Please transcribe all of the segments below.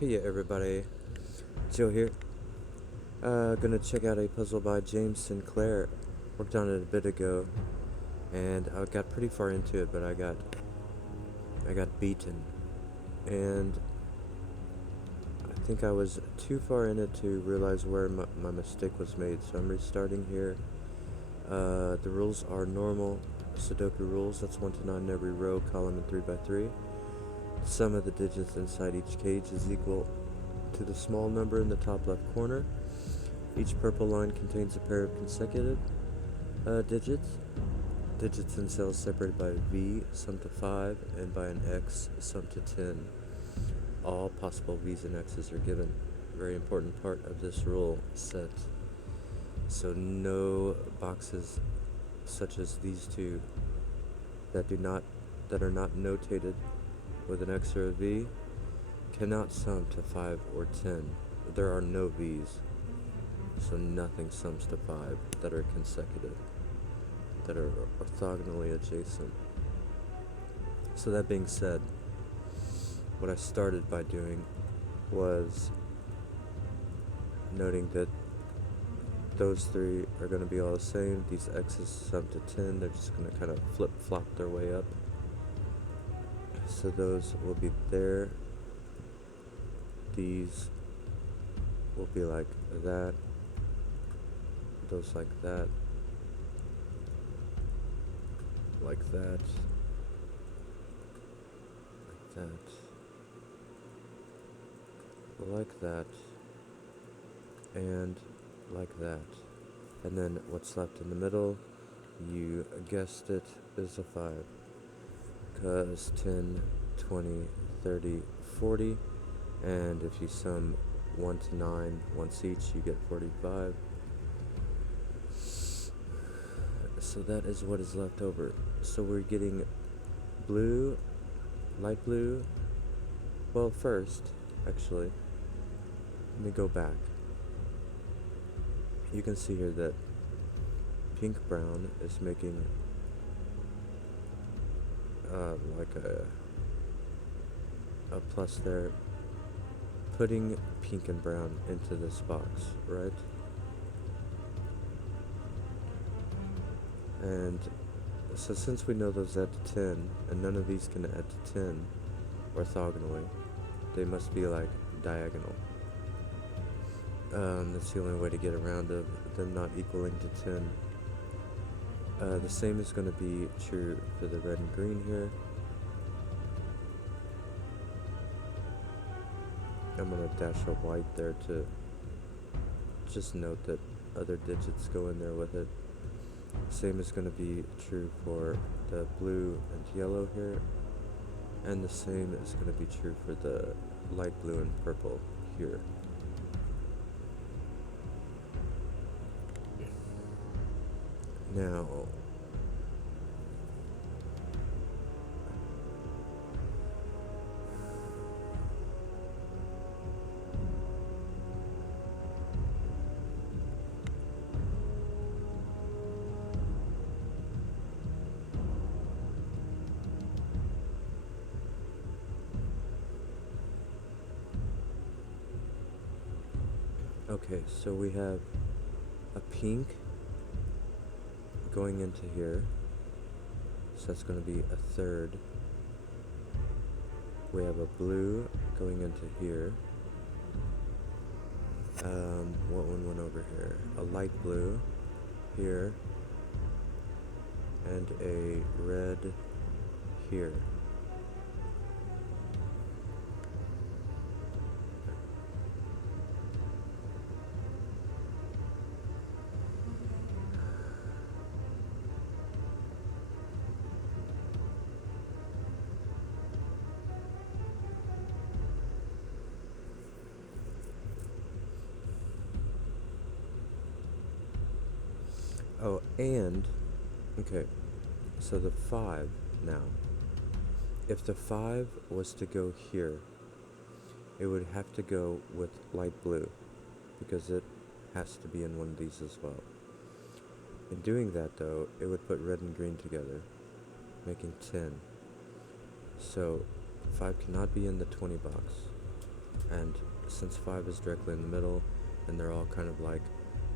Hey everybody, Joe here. Gonna check out a puzzle by James Sinclair. Worked on it a bit ago, and I got pretty far into it, but I got beaten, and I think I was too far in it to realize where my mistake was made. So I'm restarting here. The rules are normal Sudoku rules. That's 1 to 9 in every row, column, and 3 by 3. The sum of the digits inside each cage is equal to the small number in the top left corner. Each purple line contains a pair of consecutive digits. Digits in cells separated by a V, sum to 5, and by an X, sum to 10. All possible V's and X's are given. Very important part of this rule set. So no boxes such as these two that are not notated with an X or a V cannot sum to 5 or 10. There are no V's. So nothing sums to 5 that are consecutive, that are orthogonally adjacent. So that being said, what I started by doing was noting that those three are going to be all the same. These x's sum to 10, they're just going to kind of flip-flop their way up. So those will be there. These will be like that. Those like that. Like that. Like that. Like that. And like that. And then what's left in the middle, you guessed it, is a 5. Because 10, 20, 30, 40. And if you sum 1 to 9 once each, you get 45. So that is what is left over. So we're getting blue, light blue. Well, first, actually, let me go back. You can see here that pink brown is making like a plus there, putting pink and brown into this box, right? And so since we know those add to 10, and none of these can add to 10 orthogonally, they must be like diagonal. That's the only way to get around of them not equaling to 10. The same is going to be true for the red and green here. I'm going to dash a white there to just note that other digits go in there with it. Same is going to be true for the blue and yellow here. And the same is going to be true for the light blue and purple here. Now, okay, so we have a pink going into here, so that's going to be a third. We have a blue going into here. What one went over here? A light blue here, and a red here. Oh, and, okay, so the 5 now. If the 5 was to go here, it would have to go with light blue, because it has to be in one of these as well. In doing that, though, it would put red and green together, making 10. So 5 cannot be in the 20 box. And since 5 is directly in the middle, and they're all kind of like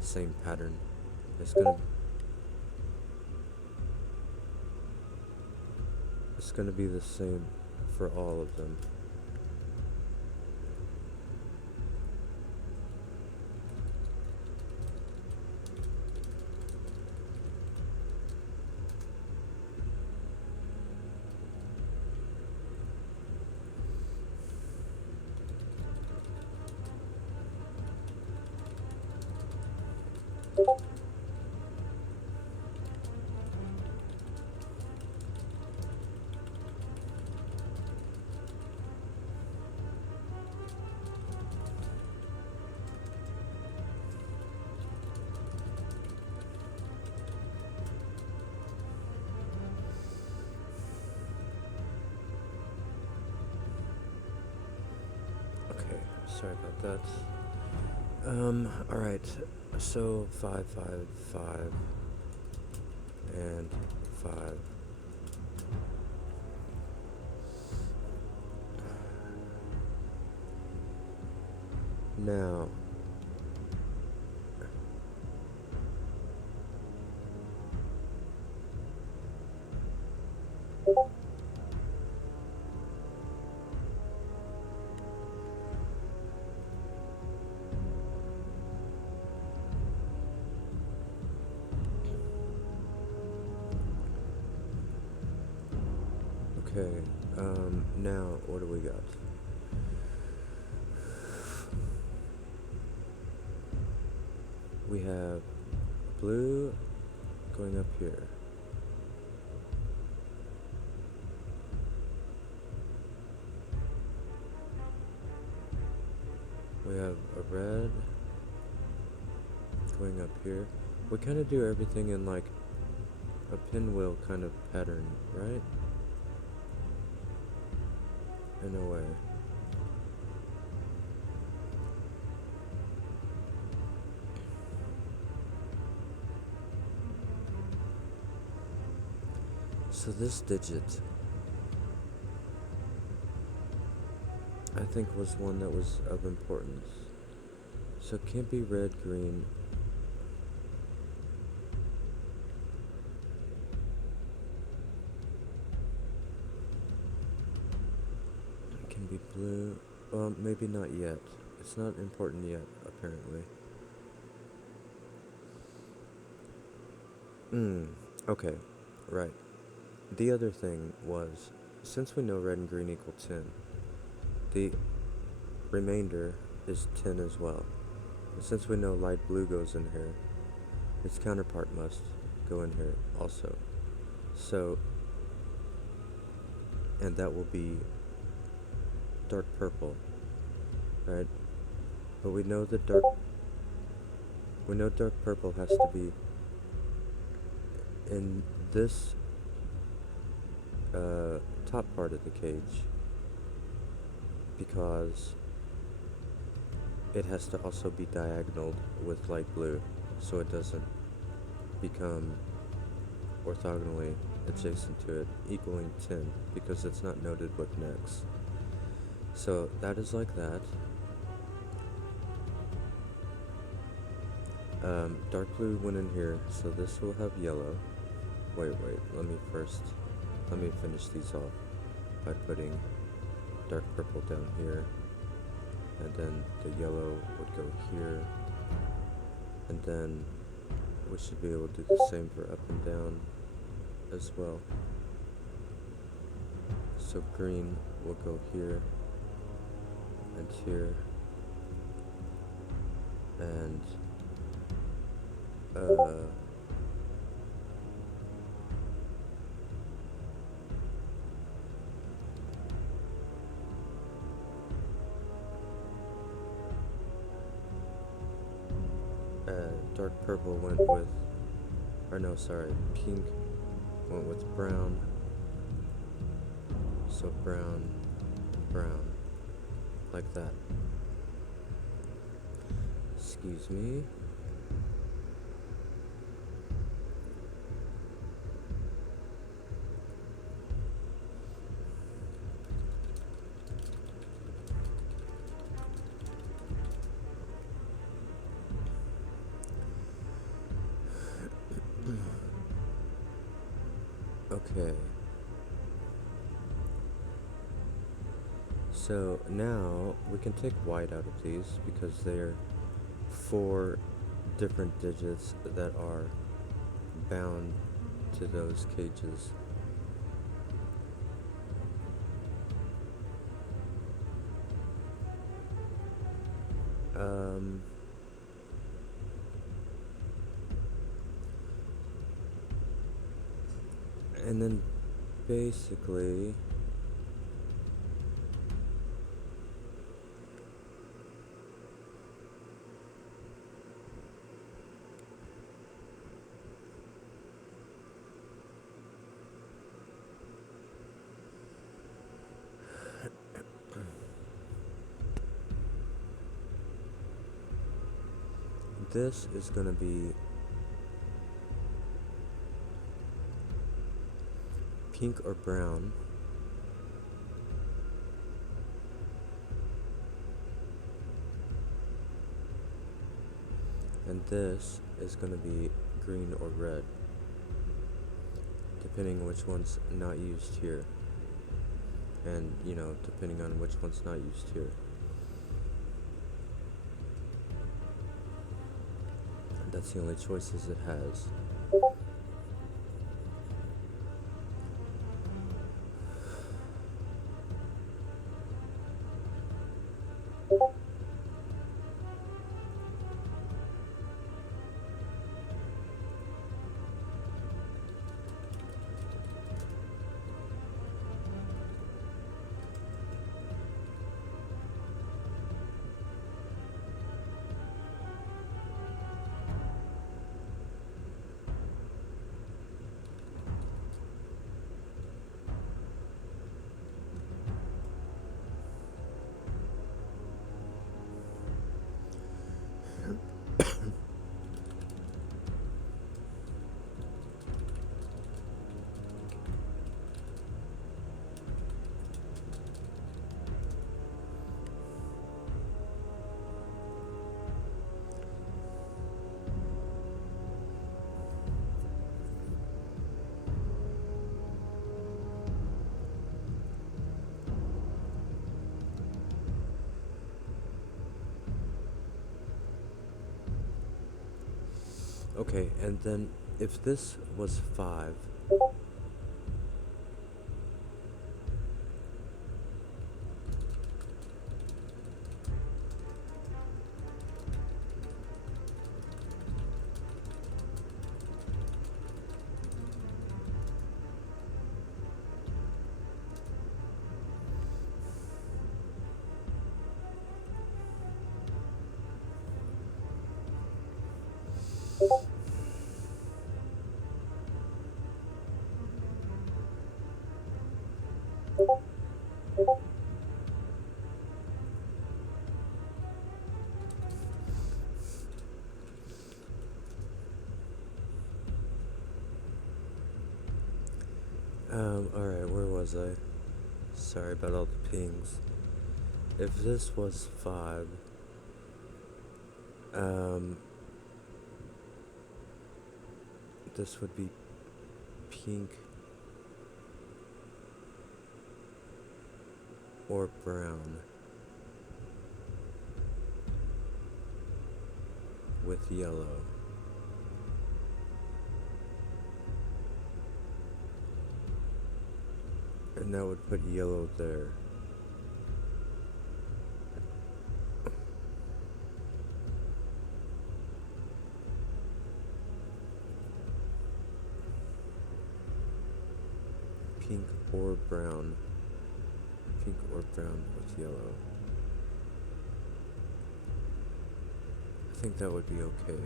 same pattern, it's gonna be the same for all of them. Okay, sorry about that. Alright, so 5, 5, 5, and 5. Now, okay, now what do we got? We have blue going up here. We have a red going up here. We kind of do everything in like a pinwheel kind of pattern, right? In a way. So this digit, I think, was one that was of importance. So it can't be red, green. It can be blue. Well, maybe not yet. It's not important yet, apparently. Okay, right. The other thing was, since we know red and green equal 10, the remainder is 10 as well. And since we know light blue goes in here, its counterpart must go in here also. So, and that will be dark purple, right? But we know dark purple has to be in this top part of the cage, because it has to also be diagonal with light blue, so it doesn't become orthogonally adjacent to it, equaling 10, because it's not noted what next. So that is like that. Dark blue went in here, so this will have yellow. Wait, let me finish these off by putting dark purple down here, and then the yellow would go here, and then we should be able to do the same for up and down as well. So green will go here and here, and dark purple went with, or no, sorry, pink went with brown. So brown, brown, like that. Excuse me. Okay. So now we can take white out of these because they're four different digits that are bound to those cages. Um, and then basically this is gonna be pink or brown. And this is gonna be green or red, depending on which one's not used here. And, depending on which one's not used here. And that's the only choices it has. Okay, and then if this was 5, alright, where was I? Sorry about all the pings. If this was 5, this would be pink or brown with yellow. And that would put yellow there. Pink or brown. Pink or brown with yellow. I think that would be okay.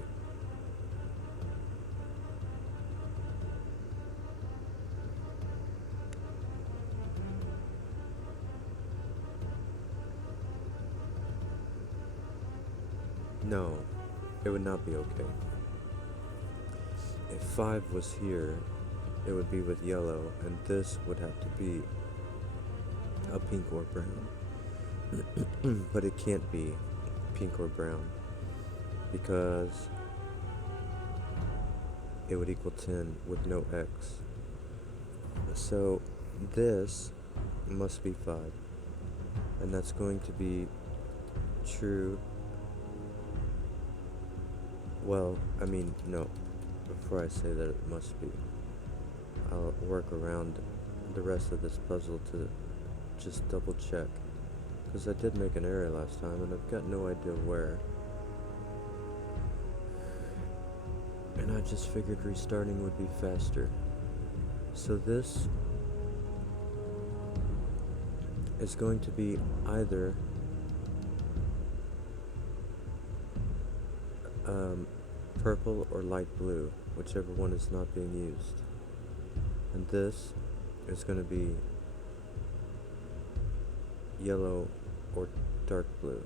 No, it would not be okay. If 5 was here, it would be with yellow, and this would have to be a pink or brown. But it can't be pink or brown, because it would equal 10 with no X. So this must be 5. And that's going to be true. Well, I mean, no. Before I say that it must be, I'll work around the rest of this puzzle to just double check. Because I did make an error last time and I've got no idea where. And I just figured restarting would be faster. So this is going to be either purple or light blue, whichever one is not being used. And this is going to be yellow or dark blue,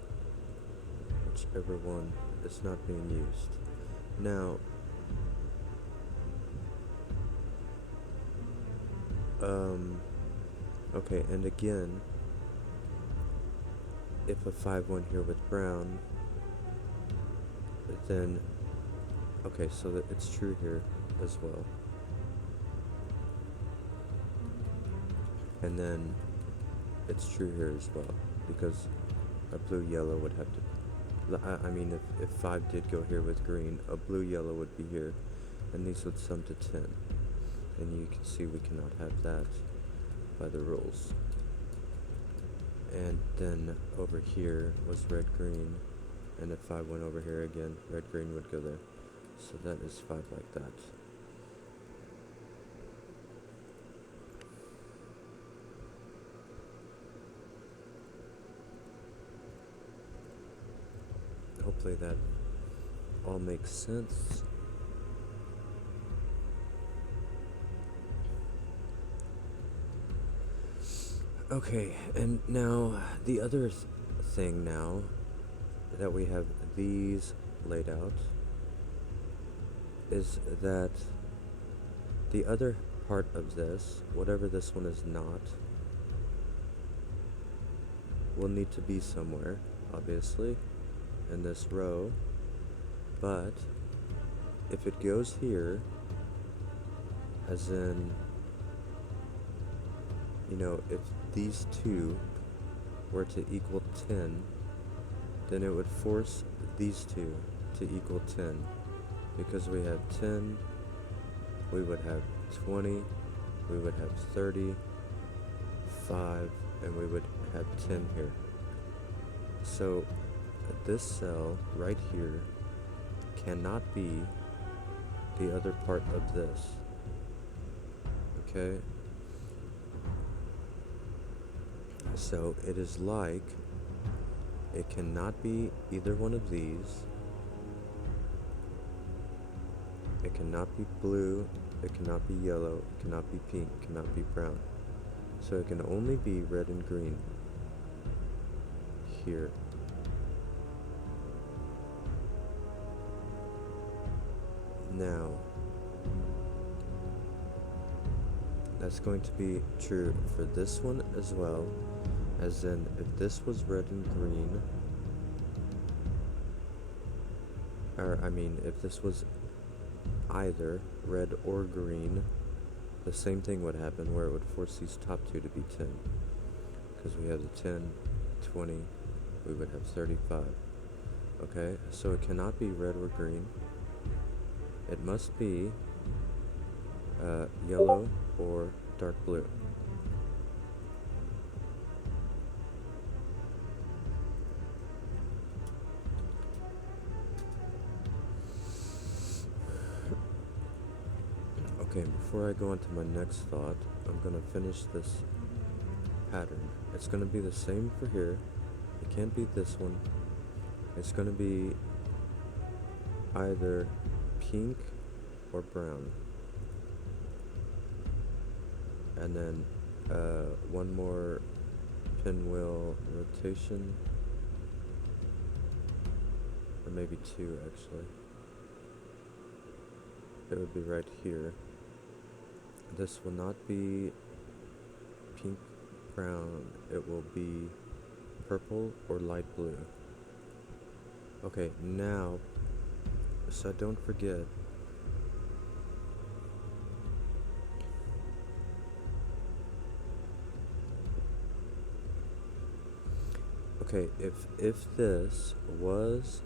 whichever one is not being used. Now, okay, and again, if a 5 went here with brown, then, okay, so that it's true here as well. And then it's true here as well, because a blue-yellow would have to, I mean, if 5 did go here with green, a blue-yellow would be here, and these would sum to 10. And you can see we cannot have that by the rules. And then over here was red-green, and if 5 went over here again, red-green would go there. So that is 5 like that. Hopefully that all makes sense. Okay, and now the other thing now that we have these laid out is that the other part of this, whatever this one is not, will need to be somewhere, obviously, in this row, but if it goes here, as in, you know, if these two were to equal 10, then it would force these two to equal 10, because we have 10, we would have 20, we would have 30, 5, and we would have 10 here. So this cell right here cannot be the other part of this. Okay? So it is like it cannot be either one of these. It cannot be blue, it cannot be yellow, it cannot be pink, it cannot be brown. So it can only be red and green here. Now, that's going to be true for this one as well, as in if this was red and green, or I mean if this was either red or green, the same thing would happen, where it would force these top two to be 10, because we have the 10, 20, we would have 35. Okay, so it cannot be red or green. It must be yellow or dark blue. Okay, before I go on to my next thought, I'm going to finish this pattern. It's going to be the same for here. It can't be this one. It's going to be either pink or brown. And then one more pinwheel rotation, or maybe 2 actually. It would be right here. This will not be pink, brown, it will be purple or light blue. Okay, now, so don't forget, Okay, if this was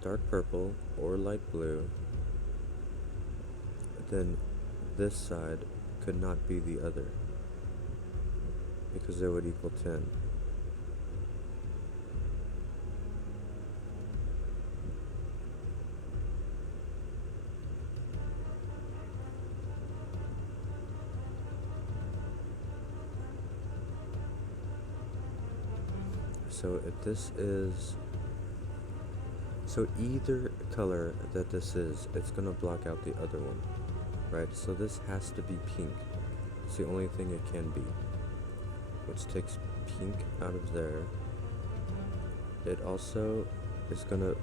dark purple or light blue, then this side could not be the other because it would equal 10. So if this is, so either color that this is, it's gonna block out the other one, right? So this has to be pink. It's the only thing it can be, which takes pink out of there. It also is gonna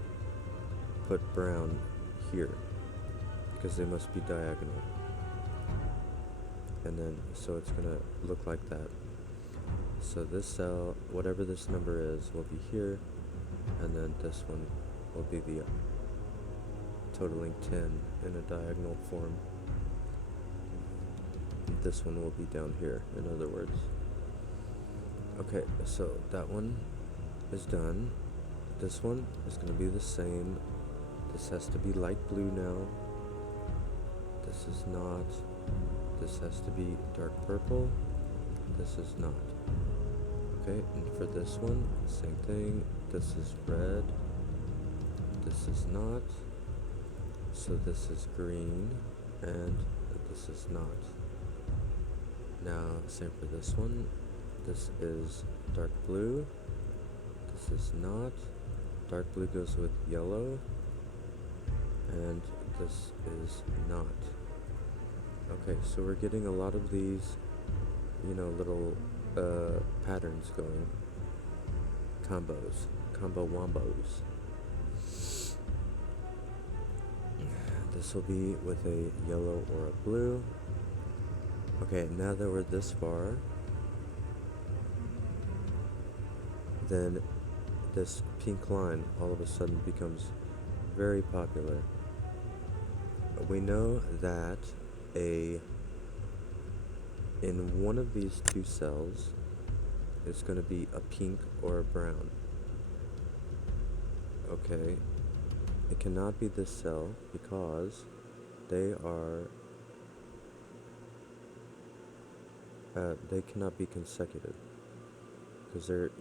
put brown here because they must be diagonal. And then, so it's gonna look like that. So this cell, whatever this number is, will be here, and then this one will be the totaling 10 in a diagonal form. This one will be down here, in other words. Okay, so that one is done. This one is going to be the same. This has to be light blue now. This is not. This has to be dark purple. This is not. Okay, and for this one, same thing. This is red. This is not. So this is green, and this is not. Now, same for this one. This is dark blue. This is not. Dark blue goes with yellow. And this is not. Okay, so we're getting a lot of these, little patterns going. Combos. Combo wombos. This will be with a yellow or a blue. Okay, now that we're this far, then this pink line all of a sudden becomes very popular. We know that in one of these two cells is going to be a pink or a brown. Okay, it cannot be this cell because they cannot be consecutive because they're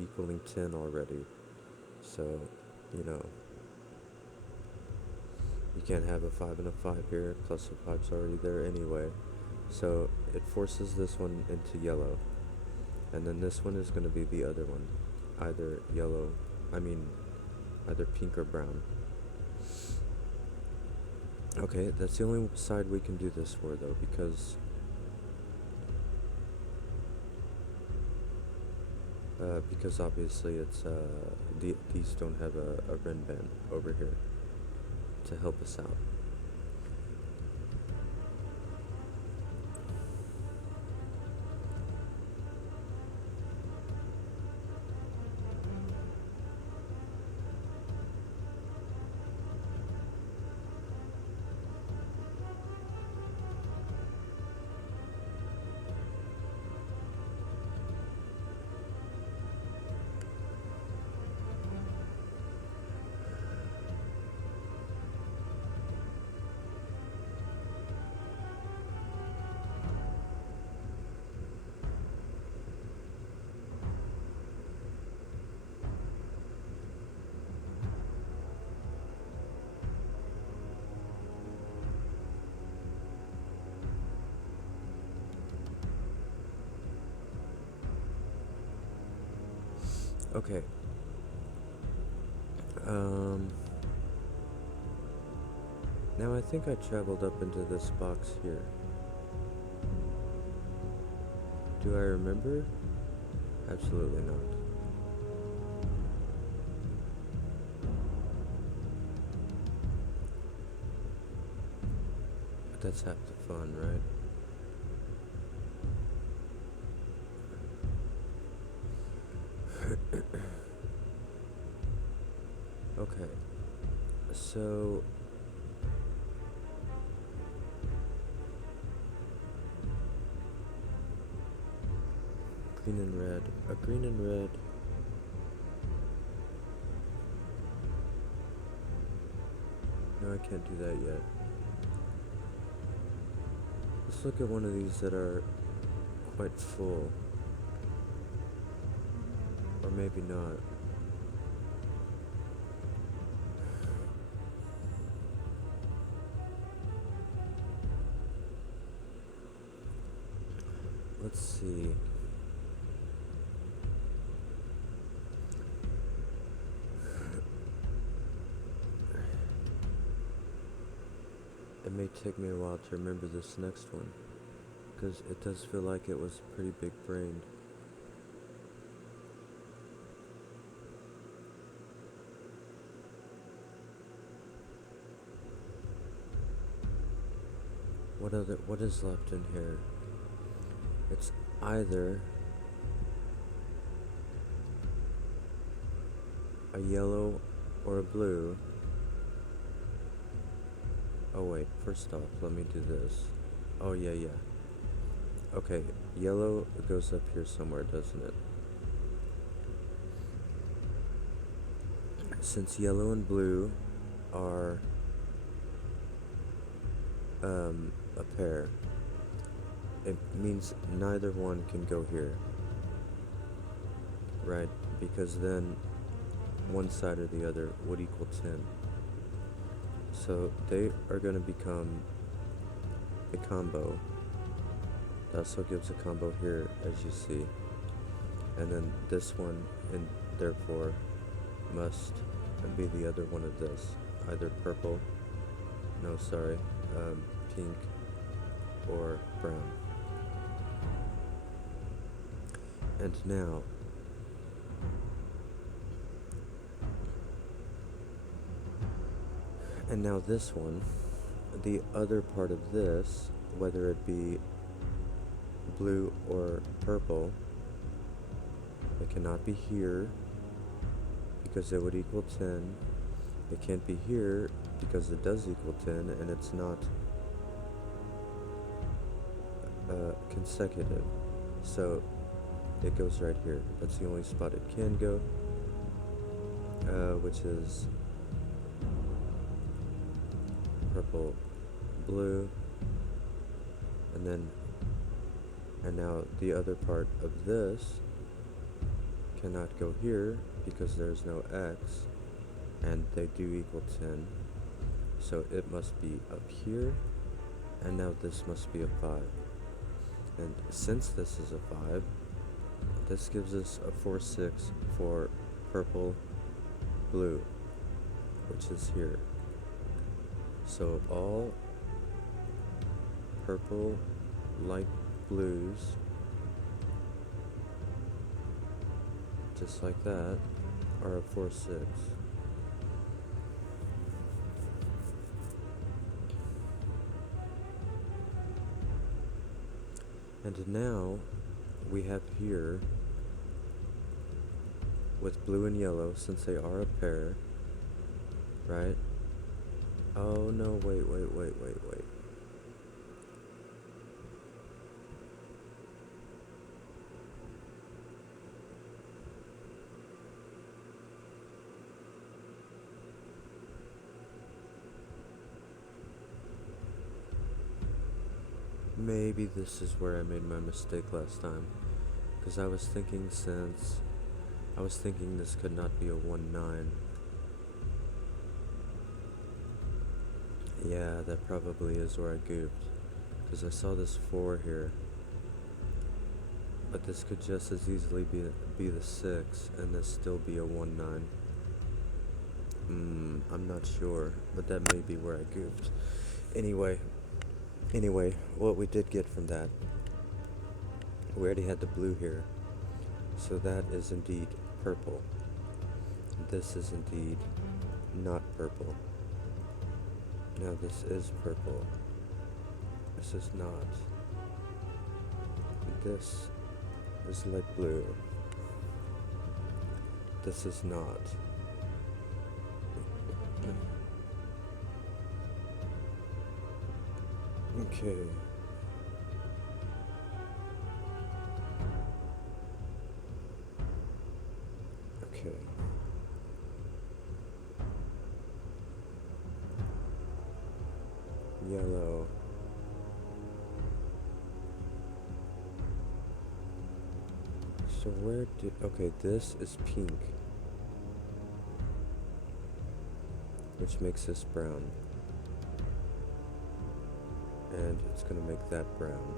equaling 10 already. So, you can't have a 5 and a 5 here, plus the 5's already there anyway. So it forces this one into yellow. And then this one is going to be the other one. Either pink or brown. Okay, that's the only side we can do this for though, because obviously it's these don't have a ren band over here to help us out. Okay. Now I think I traveled up into this box here. Do I remember? Absolutely not. But that's half the fun, right? Okay, so green and red, a green and red I can't do that yet. Let's look at one of these that are quite full. Or maybe not. Let's see. It may take me a while to remember this next one, because it does feel like it was pretty big brained. What is left in here? It's either a yellow or a blue. Oh wait, first off, let me do this. Oh yeah. Okay, yellow goes up here somewhere, doesn't it? Since yellow and blue are a pair, it means neither one can go here, right? Because then one side or the other would equal 10. So they are going to become a combo. That also gives a combo here, as you see. And then this one, and therefore, must be the other one of this. Either purple, pink, or brown. And now, this one, the other part of this, whether it be blue or purple, it cannot be here because it would equal 10. It can't be here because it does equal 10, and it's not consecutive. So it goes right here. That's the only spot it can go, which is purple, blue, and now the other part of this cannot go here because there's no x, and they do equal 10, so it must be up here, and now this must be a 5. And since this is a 5, this gives us a 4-6 for purple, blue, which is here. So all purple, light blues, just like that, are a 4-6. And now we have here, with blue and yellow, since they are a pair, right? Oh no, wait. Maybe this is where I made my mistake last time, because I was thinking this could not be a 1-9. Yeah, that probably is where I goofed, because I saw this 4 here, but this could just as easily be the 6, and this still be a 1-9. I'm not sure, but that may be where I goofed. Anyway, what we did get from that, we already had the blue here, so that is indeed purple. This is indeed not purple. Now this is purple. This is not. This is light blue. This is not. Okay. yellow. So where did... Okay, this is pink, which makes this brown. And it's gonna make that brown.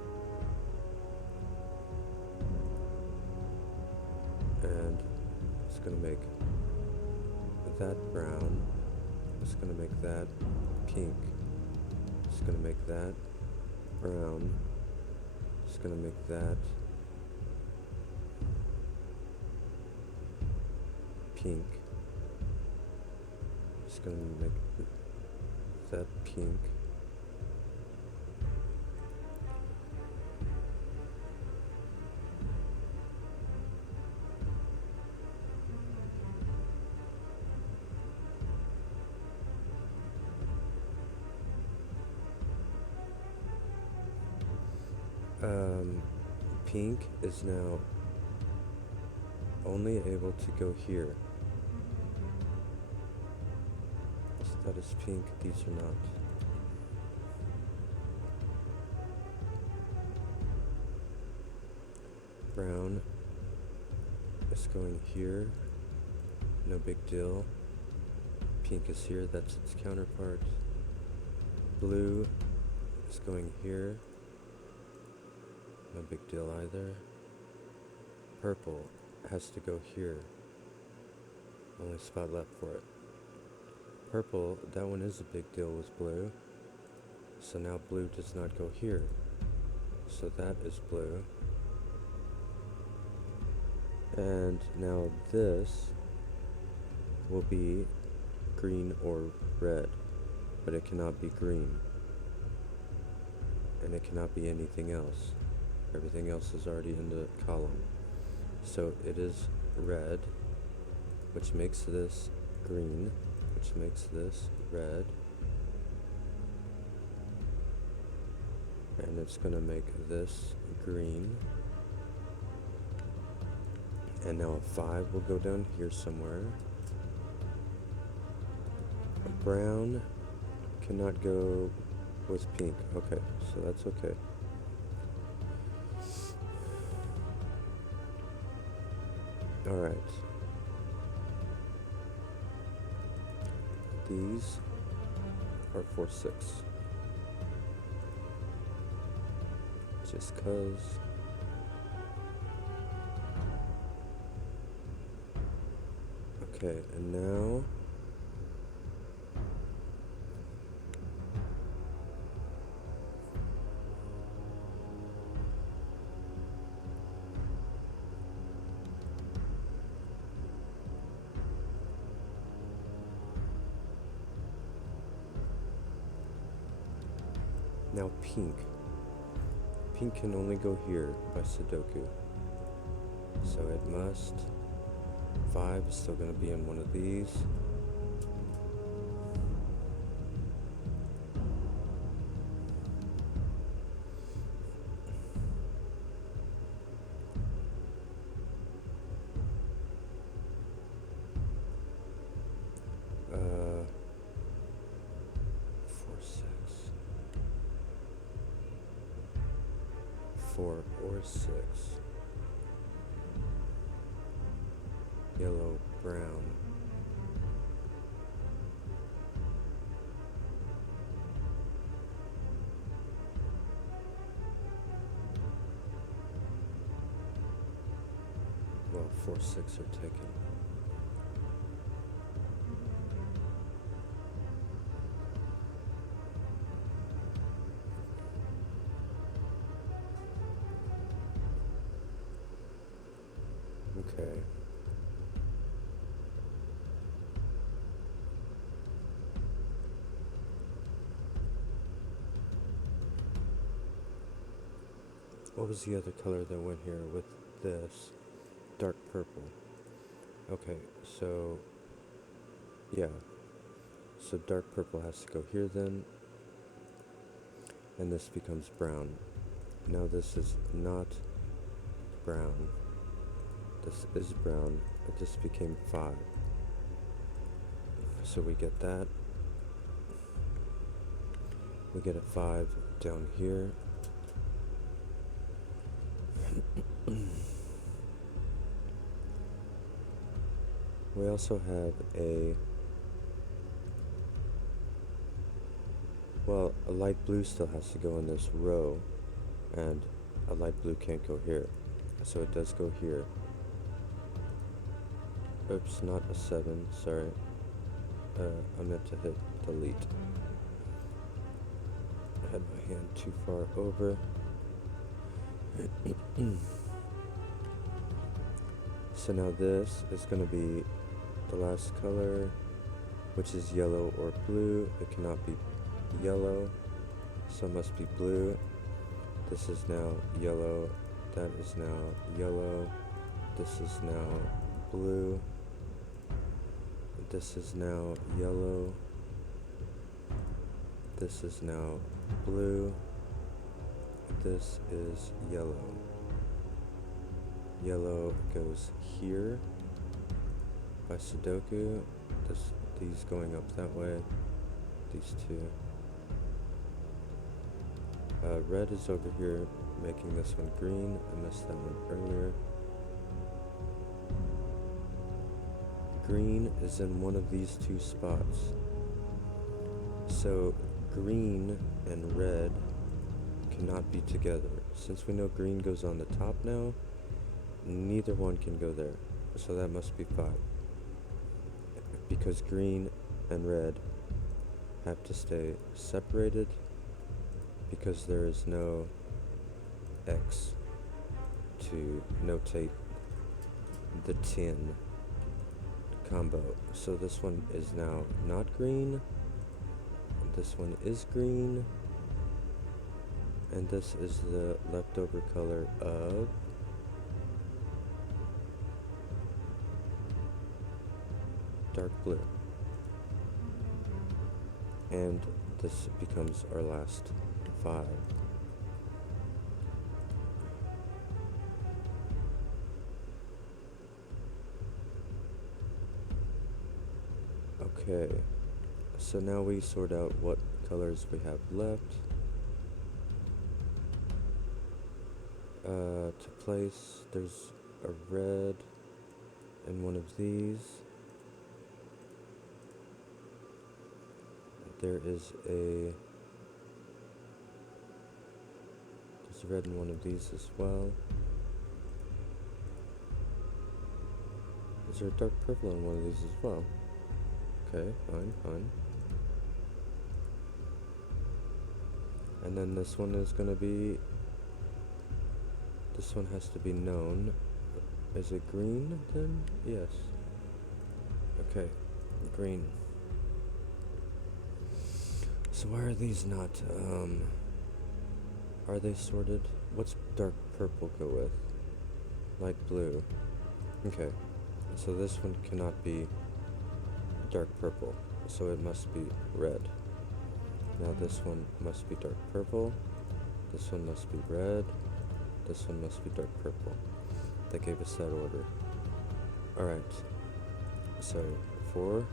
And it's gonna make that brown. It's gonna make that pink. It's gonna make that brown. It's gonna make that pink. It's gonna make that pink. Pink is now only able to go here. So that is pink, these are not. Brown is going here, no big deal. Pink is here, that's its counterpart. Blue is going here, no big deal either. Purple has to go here. Only spot left for it. Purple, that one is a big deal with blue. So now blue does not go here. So that is blue. And now this will be green or red, but it cannot be green. And it cannot be anything else. Everything else is already in the column. So it is red, which makes this green, which makes this red. And it's gonna make this green. And now a 5 will go down here somewhere. A brown cannot go with pink. Okay, so that's okay. Alright. These are 4, 6. Just cause. Okay, and now pink. Pink can only go here by Sudoku. So it must. 5 is still going to be in one of these. Four or 6. Yellow, brown. Well, 4, 6 are taken. Okay. What was the other color that went here with this? Dark purple. Okay, so yeah. So dark purple has to go here then. And this becomes brown. Now this is not brown. This is brown. It just became 5. So we get that. We get a 5 down here. We also have a light blue still has to go in this row, and a light blue can't go here. So it does go here. Oops, not a 7, sorry. I meant to hit delete. I had my hand too far over. So now this is going to be the last color, which is yellow or blue. It cannot be yellow, so it must be blue. This is now yellow. That is now yellow. This is now blue. This is now yellow. This is now blue. This is yellow. Yellow goes here by Sudoku. These going up that way. These two. Red is over here, making this one green. I missed that one earlier. Green is in one of these two spots. So green and red cannot be together. Since we know green goes on the top now, neither one can go there. So that must be 5. Because green and red have to stay separated, because there is no X to notate the 10 combo. So this one is now not green, this one is green, and this is the leftover color of dark blue. And this becomes our last 5. Okay, so now we sort out what colors we have left. To place, there's a red in one of these. There's red in one of these as well. Is there a dark purple in one of these as well? Okay, fine. And then this one is gonna be, this one has to be known. Is it green then? Yes. Okay, green. So why are these not, are they sorted? What's dark purple go with? Light blue. Okay, so this one cannot be dark purple, so it must be red. Now this one must be dark purple, this one must be red, this one must be dark purple. That gave us that order. Alright, so 4,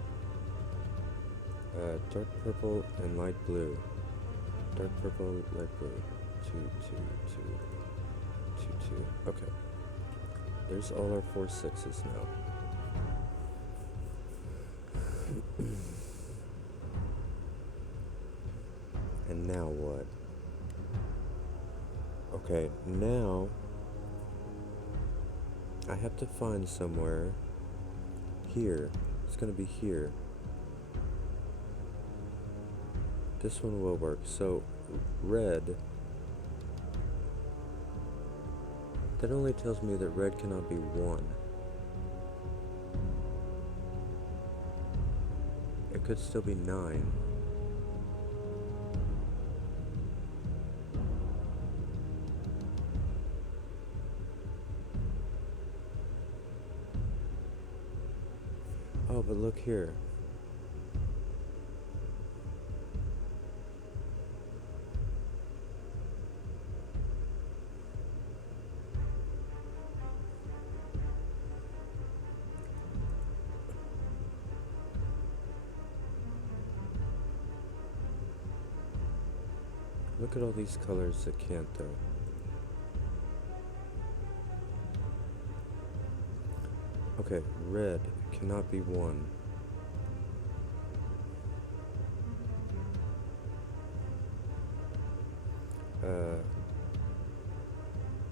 dark purple and light blue. Dark purple, light blue. 2, 2, 2, 2, 2. Okay. There's all our 4 6s now. And now what? Okay, now I have to find somewhere here. It's gonna be here. This one will work. So red, that only tells me that red cannot be 1. It could still be 9. Oh, but look here. Look at all these colors that can't, though. Okay, red cannot be 1.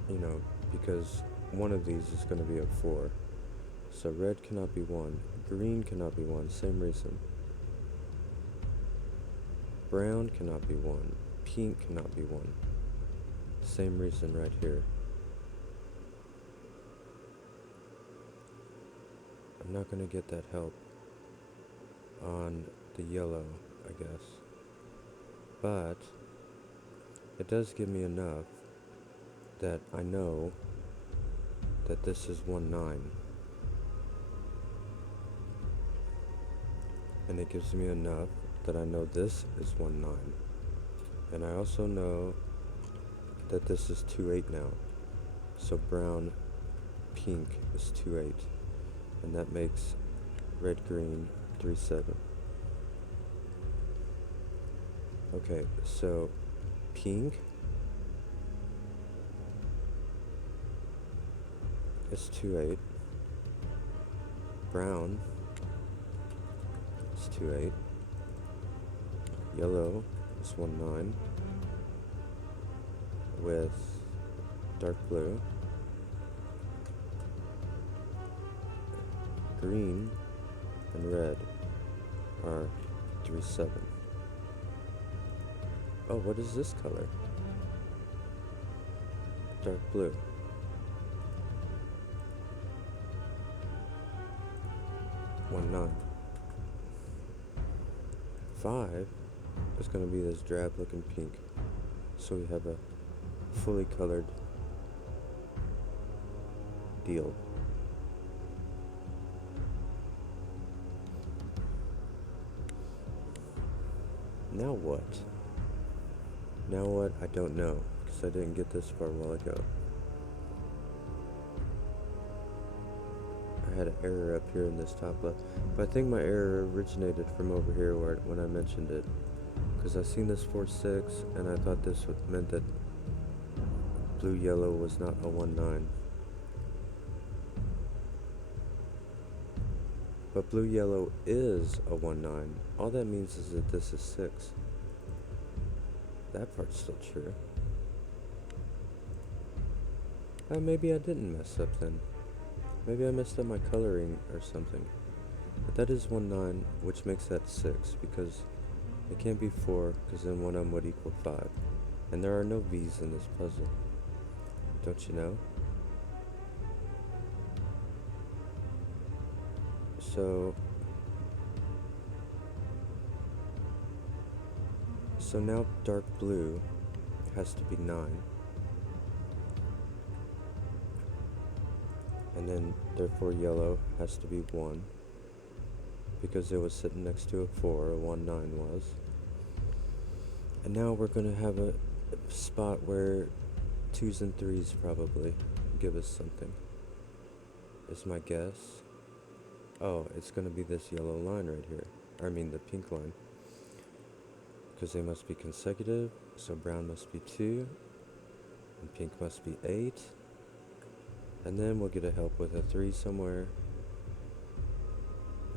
You know, because one of these is going to be a 4. So red cannot be 1. Green cannot be 1. Same reason. Brown cannot be 1. Pink cannot be 1. Same reason right here. I'm not going to get that help on the yellow, I guess. But it does give me enough that I know that this is 1-9. And it gives me enough that I know this is 1-9. And I also know that this is 2-8 now. So brown, pink is 2-8. And that makes red, green 3-7. Okay, so pink is 2-8. Brown is 2-8. Yellow is 1-9 with dark blue. Green and red are 3-7. Oh, what is this color? Dark blue. One 9. 5 is going to be this drab looking pink. So we have a fully colored deal. Now what? Now what? I don't know, because I didn't get this far a while ago. I had an error up here in this top left, but I think my error originated from over here when I mentioned it, because I seen this 4-6 and I thought this meant that blue yellow was not a 1-9. But blue yellow is a 1-9. All that means is that this is 6. That part's still true. Maybe I didn't mess up then. Maybe I messed up my coloring or something. But that is 1-9, which makes that 6, because it can't be 4, because then one of them would equal 5. And there are no V's in this puzzle. Don't you know? So now dark blue has to be 9. And then therefore yellow has to be 1. Because it was sitting next to a 4, a 1-9 was. And now we're going to have a spot where 2s and 3s probably give us something. Is my guess. Oh, it's going to be this yellow line right here. I mean the pink line. Because they must be consecutive, so brown must be 2, and pink must be 8. And then we'll get a help with a 3 somewhere.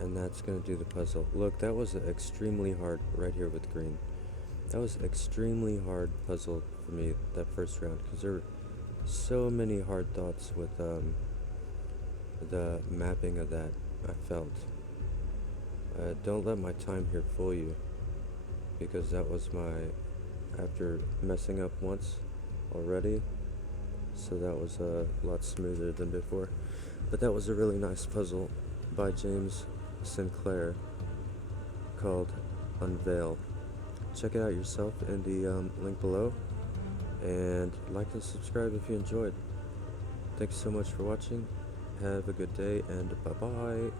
And that's going to do the puzzle. Look, that was extremely hard right here with green. That was extremely hard puzzle for me that first round, because there were so many hard thoughts with the mapping of that, I felt. Don't let my time here fool you, because that was after messing up once already, so that was a lot smoother than before. But that was a really nice puzzle by James Sinclair called Unveil. Check it out yourself in the link below, and like and subscribe if you enjoyed. Thanks so much for watching. Have a good day, and bye-bye.